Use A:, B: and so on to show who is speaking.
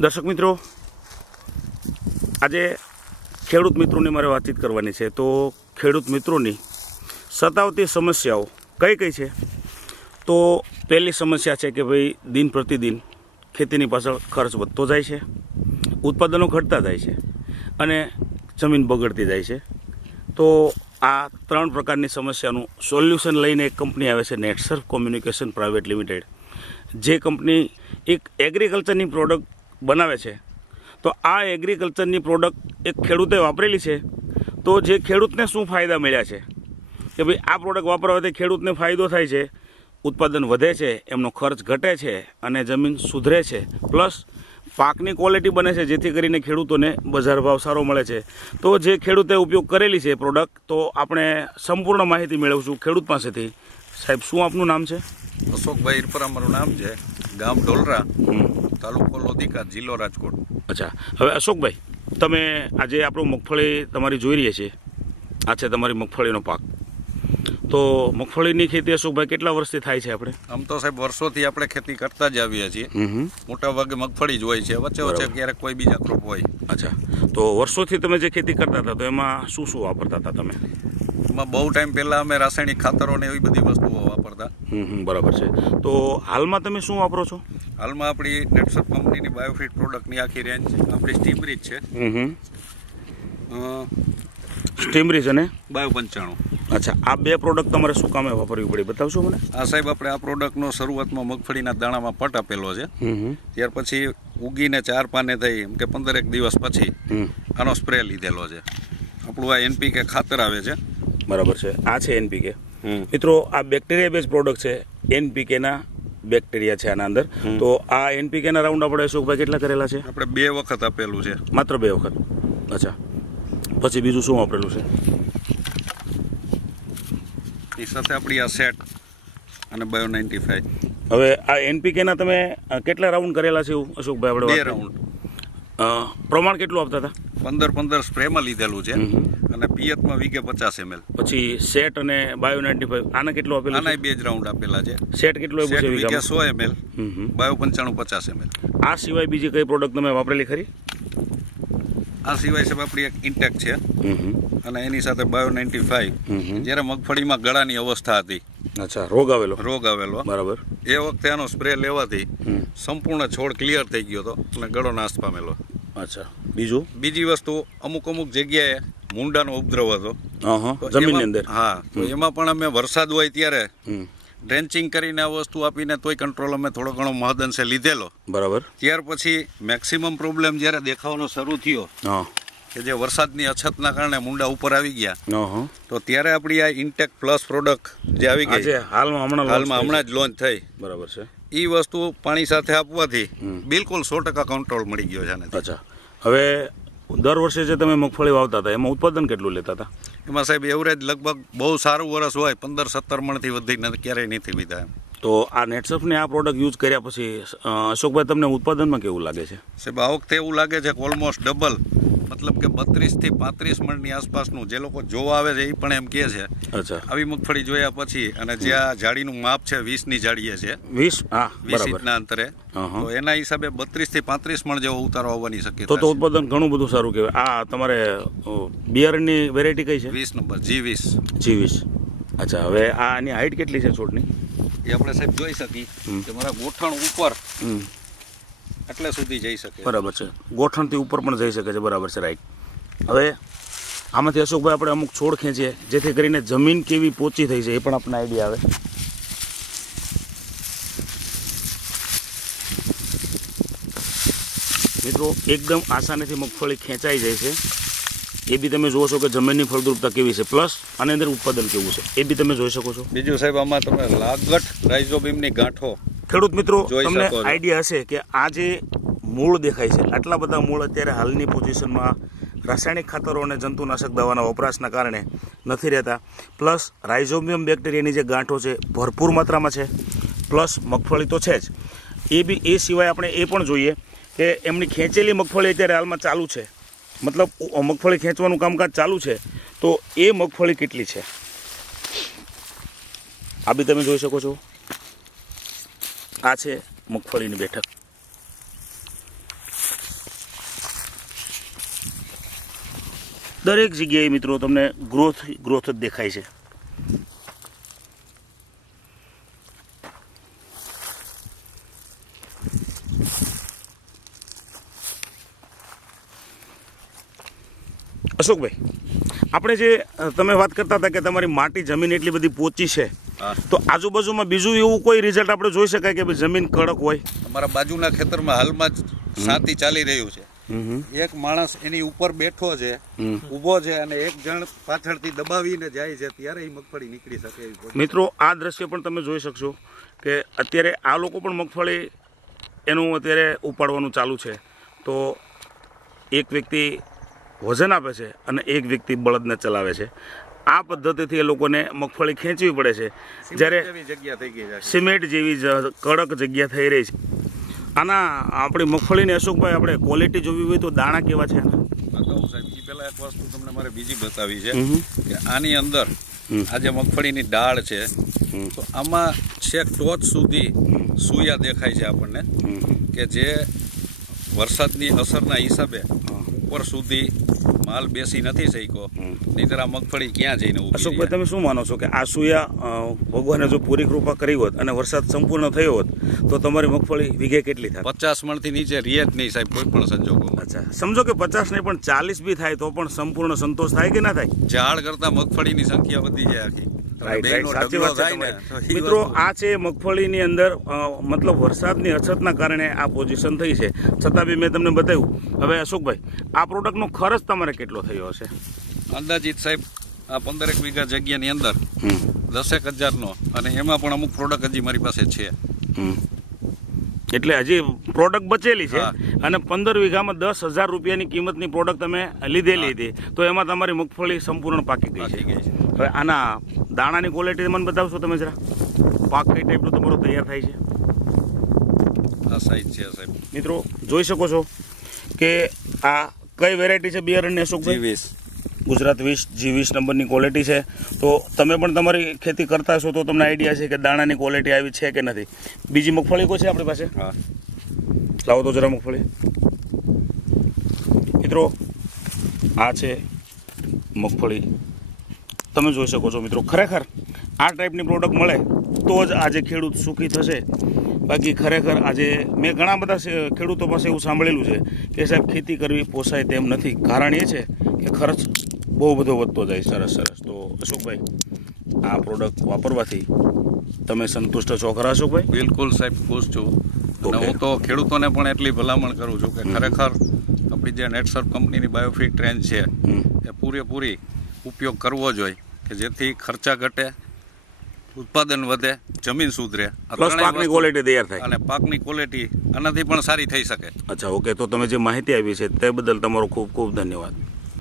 A: દર્શક મિત્રો, આજે ખેડૂત મિત્રોની મારે વાતચીત કરવાની છે. તો ખેડૂત મિત્રોની સતાવતી સમસ્યાઓ કઈ કઈ છે? તો પહેલી સમસ્યા છે કે ભાઈ, દિન પ્રતિદિન ખેતીની પાછળ ખર્ચ વધતો જાય છે, ઉત્પાદનો ઘટતા જાય છે અને જમીન બગડતી જાય છે. તો આ ત્રણ પ્રકારની સમસ્યાનું સોલ્યુશન લઈને એક કંપની આવે છે, નેટસર્ફ કોમ્યુનિકેશન પ્રાઇવેટ લિમિટેડ. જે કંપની એક એગ્રીકલ્ચરની પ્રોડક્ટ બનાવે છે. તો આ એગ્રીકલ્ચરની પ્રોડક્ટ એક ખેડૂતે વાપરેલી છે. તો જે ખેડૂતને શું ફાયદા મળ્યા છે? કે ભાઈ આ પ્રોડક્ટ વાપરવાથી ખેડૂતને ફાયદો થાય છે. ઉત્પાદન વધે છે, એમનો ખર્ચ ઘટે છે અને જમીન સુધરે છે. પ્લસ પાકની ક્વોલિટી બને છે, જેથી કરીને ખેડૂતોને બજાર ભાવ સારો મળે છે. તો જે ખેડૂતે ઉપયોગ કરેલી છે પ્રોડક્ટ તો આપણે સંપૂર્ણ માહિતી મેળવશું ખેડૂત પાસેથી. સાહેબ, શું આપનું નામ છે?
B: અશોકભાઈ ઇરપરા મારું નામ છે. ગામ ઢોલરા તાલુકો લોધિકા જિલ્લો રાજકોટ.
A: અચ્છા. હવે અશોકભાઈ તમે આજે આપણું મગફળી તમારી જોઈ રહીએ છીએ આ છે તમારી મગફળીનો પાક. તો મગફળીની ખેતી અશોકભાઈ કેટલા વર્ષથી થાય છે આપણે?
B: આમ તો સાહેબ વર્ષોથી આપણે ખેતી કરતા જ આવીએ છીએ. મોટા ભાગે મગફળી જ હોય છે. વચ્ચે વચ્ચે ક્યારેક કોઈ બીજા ક્રોપ હોય.
A: અચ્છા. તો વર્ષોથી તમે જે ખેતી કરતા હતા તો એમાં શું શું વાપરતા હતા તમે?
B: એમાં બહુ ટાઈમ પહેલાં અમે રાસાયણિક ખાતરો ને એવી બધી વસ્તુઓ
A: હમ બરાબર છે. તો હાલમાં તમે શું વાપરો છો?
B: હાલમાં આપણી નેટસર કંપનીની બાયોફિટ પ્રોડક્ટની આખી રેન્જ આપણી સ્ટીમરીજ છે.
A: સ્ટીમ રીચ અને?
B: બાયો પંચાણું.
A: અચ્છા આ બે પ્રોડક્ટ તમારે શું કામે વાપરવી પડી? બતાવશો મને?
B: આ સાહેબ આપણે આ પ્રોડક્ટનો શરૂઆતમાં મગફળીના દાણામાં પટ આપેલો છે. ત્યાર પછી ઉગીને ચાર પાને થઈ એમ કે પંદરેક દિવસ પછી આનો સ્પ્રે લીધેલો છે. આપણું આ એનપીકે ખાતર આવે છે.
A: બરાબર છે. આ છે એનપીકે મિત્રો આ બેક્ટેરિયા બેઝ પ્રોડક્ટ છે એનપીકેના બેક્ટેરિયા છે આના અંદર. તો આ એનપીકેના રાઉન્ડ આપણે અશોકભાઈ કેટલા કરેલા છે?
B: આપણે બે વખત આપેલું છે.
A: માત્ર બે વખત. અચ્છા. પછી બીજું શું વાપરેલું છે?
B: એ સાથે આપણી આ સેટ અને બાયો નાઇન્ટી ફાઈવ
A: હવે આ એનપીકેના તમે કેટલા રાઉન્ડ કરેલા છે એવું અશોકભાઈ આપણે
B: બે રાઉન્ડ
A: પ્રમાણ કેટલું આપતા હતા?
B: પંદર પંદર સ્પ્રેમાં લીધેલું છે. અને પિયતમાં વીઘે પચાસ એમએલ.
A: પછી સેટ અને બાયો નાઇન્ટી ફાઈવ આને કેટલું આપેલું
B: આના બે જ રાઉન્ડ આપેલા છે.
A: સેટ કેટલો આપ્યું
B: વીઘે સો એમએલ. બાયો પંચાણું પચાસ એમએલ.
A: આ સિવાય બીજી કઈ પ્રોડક્ટ તમે વાપરેલી ખરી?
B: આ સિવાય સાહેબ આપણી એક ઇન્ટેક છે. અને એની સાથે બાયો નાઇન્ટી ફાઈવ. જ્યારે મગફળીમાં ગળાની અવસ્થા હતી.
A: અચ્છા રોગ આવેલો.
B: રોગ આવેલો.
A: બરાબર.
B: એ વખતે આનો સ્પ્રે લેવાથી સંપૂર્ણ છોડ ક્લિયર થઈ ગયો હતો અને ગળો નાશ પામેલો.
A: અચ્છા. બીજું?
B: બીજી વસ્તુ અમુક અમુક જગ્યાએ મુંડાનો ઉપદ્રવ હતો.
A: જમીનની અંદર.
B: હા તો એમાં પણ અમે વરસાદ હોય ત્યારે ડ્રેન્ચિંગ કરીને આ વસ્તુ આપીને તોય કંટ્રોલ અમે થોડો ઘણો મહદઅંશે લીધેલો.
A: બરાબર.
B: ત્યાર પછી મેક્સિમમ પ્રોબ્લેમ જ્યારે દેખાવાનો શરૂ થયો
A: હા.
B: કે જે વરસાદની અછતના કારણે મુંડા ઉપર આવી ગયા તો ત્યારે આપણી આ ઇન્ટેક પ્લસ પ્રોડક્ટ જે આવી ગઈ
A: હાલમાં હમણાં
B: હાલમાં હમણાં જ લોન્ચ થઈ.
A: બરાબર છે.
B: એ વસ્તુ પાણી સાથે આપવાથી બિલકુલ સો ટકા કંટ્રોલ મળી ગયો છે.
A: અચ્છા. હવે દર વર્ષે જે તમે મગફળી વાવતા હતા, એમાં ઉત્પાદન કેટલું લેતા હતા?
B: એમાં સાહેબ એવરેજ લગભગ બહુ સારું વરસ હોય પંદર સત્તર મણથી વધી ક્યારેય નથી વિધા એમ.
A: તો આ નેટસફને આ પ્રોડક્ટ યુઝ કર્યા પછી અશોકભાઈ તમને ઉત્પાદનમાં કેવું લાગે છે?
B: સાહેબ આ વખતે એવું લાગે છે કે ઓલમોસ્ટ ડબલ મતલબ કે બત્રીસથી પાંત્રીસ મણની આસપાસનું જે લોકો જોવા આવે છે એ પણ એમ કહે છે.
A: અચ્છા.
B: આવી મગફળી જોયા પછી અને જે આ જાળીનું માપ છે વીસની જાળીએ છે.
A: વીસ? હા
B: વીસ ઇંચના અંતરે. તો એના હિસાબે બત્રીસથી પાંત્રીસ મણ જેવો ઉતારો આવવાની શક્યતા
A: તો ઉત્પાદન ઘણું બધું સારું કહેવાય. આ તમારે બિયરની વેરાયટી કઈ છે?
B: વીસ નંબર જી વીસ.
A: જી વીસ. અચ્છા હવે આની હાઇટ કેટલી છે છોડની?
B: એ આપણે સાહેબ જોઈ શકીએ કે મારા ગોઠણ ઉપર એટલે સુધી જઈ શકે
A: બરાબર છે. ગોઠણથી ઉપર પણ જઈ શકે છે. બરાબર છે રાઈટ હવે આમાંથી અશોકભાઈ આપણે અમુક છોડ ખેંચીએ જેથી કરીને જમીન કેવી પોચી થઈ છે એ પણ આપણને આઈડિયા આવે. મિત્રો એકદમ આસાનીથી મગફળી ખેંચાઈ જાય છે. એ બી તમે જોવો છો કે જમીનની ફળદ્રુપતા કેવી છે? પ્લસ આની અંદર ઉત્પાદન કેવું છે? એ બી તમે જોઈ શકો છો.
B: બીજું સાહેબ આમાં તમે લાગટ રાઇઝોબીમની ગાંઠો
A: ખેડૂત મિત્રો તમને આઈડિયા હશે કે આ જે મૂળ દેખાય છે આટલા બધા મૂળ અત્યારે હાલની પોઝિશનમાં રાસાયણિક ખાતરો અને જંતુનાશક દવાના વપરાશના કારણે નથી રહેતા. પ્લસ રાઇઝોમિયમ બેક્ટેરિયાની જે ગાંઠો છે ભરપૂર માત્રામાં છે. પ્લસ મગફળી તો છે જ. એ બી એ સિવાય આપણે એ પણ જોઈએ કે એમની ખેંચેલી મગફળી અત્યારે હાલમાં ચાલુ છે. મતલબ મગફળી ખેંચવાનું કામકાજ ચાલુ છે, તો એ મગફળી કેટલી છે? આ બી તમે જોઈ શકો છો. આ છે મગફળીની બેઠક. દરેક જગ્યાએ મિત્રો તમને ગ્રોથ ગ્રોથ જ દેખાય છે. અશોકભાઈ આપણે જે તમે વાત કરતા હતા કે તમારી માટી જમીન એટલી બધી પોચી છે તો આજુબાજુમાં બીજું એવું કોઈ રિઝલ્ટ આપણે જોઈ શકાય કે જમીન કડક હોય?
B: અમારા બાજુના ખેતરમાં હાલમાં જ સાતી ચાલી રહ્યું છે. એક માણસ એની ઉપર બેઠો છે ઊભો છે અને એક જણ પાછળથી દબાવીને જાય છે ત્યારે એ મગફળી નીકળી શકે એવી.
A: મિત્રો આ દ્રશ્ય પણ તમે જોઈ શકશો કે અત્યારે આ લોકો પણ મગફળી એનું અત્યારે ઉપાડવાનું ચાલુ છે. તો એક વ્યક્તિ વજન આપે છે અને એક વ્યક્તિ બળદને ચલાવે છે. આ પદ્ધતિથી એ લોકોને મગફળી ખેંચવી પડે છે. જ્યારે
B: એવી જગ્યા થઈ ગઈ છે.
A: સિમેન્ટ જેવી કડક જગ્યા થઈ રહી છે. આના આપણી મગફળીની અશોકભાઈ આપણે ક્વોલિટી જોવી હોય તો દાણા કેવા છે
B: પહેલા એક વસ્તુ તમને મારે બીજી બતાવી છે કે આની અંદર
A: આજે
B: આ જે મગફળીની દાળ છે તો આમાં છેક ટોચ સુધી સૂયા દેખાય છે આપણને કે જે વરસાદની અસરના હિસાબે ઉપર સુધી માલ બેસી નથી શક્યો. નહીંતર આ મગફળી ક્યાં જઈને
A: અશોકભાઈ તમે શું માનો છો કે આ સુયા ભગવાને જો પૂરી કૃપા કરી હોત અને વરસાદ સંપૂર્ણ થયો હોત તો તમારી મગફળી વીઘે કેટલી થાય?
B: પચાસ મણથી નીચે રીએ જ નહીં સાહેબ કોઈ પણ સંજોગો
A: અચ્છા. સમજો કે પચાસ નહીં પણ ચાલીસ બી થાય તો પણ સંપૂર્ણ સંતોષ થાય કે ના થાય?
B: ઝાડ કરતાં મગફળીની સંખ્યા વધી જાય આખી.
A: સાચી વાત છે મિત્રો આ છે મગફળીની અંદર મતલબ વરસાદની અછતના કારણે આ પોઝિશન થઈ છે. છતાં બી મેં તમને બતાવ્યું. હવે અશોકભાઈ આ પ્રોડક્ટનો ખર્ચ તમારે કેટલો થયો હશે?
B: અંદાજિત સાહેબ આ પંદરેક વીઘા જગ્યાની અંદર દસેક હજારનો. અને એમાં પણ અમુક પ્રોડક્ટ હજી મારી પાસે છે.
A: એટલે હજી પ્રોડક્ટ બચેલી છે. અને પંદર વીઘામાં દસ હજાર રૂપિયાની કિંમતની પ્રોડક્ટ તમે લીધેલી હતી. તો એમાં તમારી મગફળી સંપૂર્ણ પાકી ગઈ છે. હવે આના દાણાની ક્વોલિટી મને બતાવશો તમે જરા? પાક કઈ ટાઈપનો તમારો તૈયાર થાય છે?
B: આ સાઈઝ છે સાહેબ
A: મિત્રો જોઈ શકો છો કે આ કઈ વેરાયટી છે? બિયારણની અશોકભાઈ?
B: જીવીસ
A: ગુજરાત વીસ જી વીસ નંબરની ક્વોલિટી છે. તો તમે પણ તમારી ખેતી કરતા હશો તો તમને આઈડિયા છે કે દાણાની ક્વોલિટી આવી છે કે નથી. બીજી મગફળી કોઈ છે આપણી પાસે?
B: હા.
A: લાવો તો જરા મગફળી. મિત્રો આ છે મગફળી. તમે જોઈ શકો છો મિત્રો ખરેખર આ ટાઈપની પ્રોડક્ટ મળે તો જ આજે ખેડૂત સુખી થશે. બાકી ખરેખર આજે મેં ઘણા બધા ખેડૂતો પાસે એવું સાંભળેલું છે કે સાહેબ ખેતી કરવી પોસાય તેમ નથી. કારણ એ છે કે ખર્ચ બહુ બધો વધતો જાય સરસ સરસ. તો અશોકભાઈ આ પ્રોડક્ટ વાપરવાથી તમે સંતુષ્ટ છો ખરા અશોકભાઈ?
B: બિલકુલ સાહેબ ખુશ છું. અને હું તો ખેડૂતોને પણ એટલી ભલામણ કરું છું કે ખરેખર આપણી જે નેટસર્ફ કંપનીની બાયોફિટ ટ્રેન છે એ પૂરેપૂરી ઉપયોગ કરવો જોઈએ કે જેથી ખર્ચા ઘટે ઉત્પાદન વધે જમીન સુધરે.
A: પાકની ક્વોલિટી તૈયાર થાય.
B: અને પાકની ક્વોલિટી આનાથી પણ સારી થઈ શકે.
A: અચ્છા ઓકે તો તમે જે માહિતી આપી છે તે બદલ તમારો ખૂબ ખૂબ ધન્યવાદ.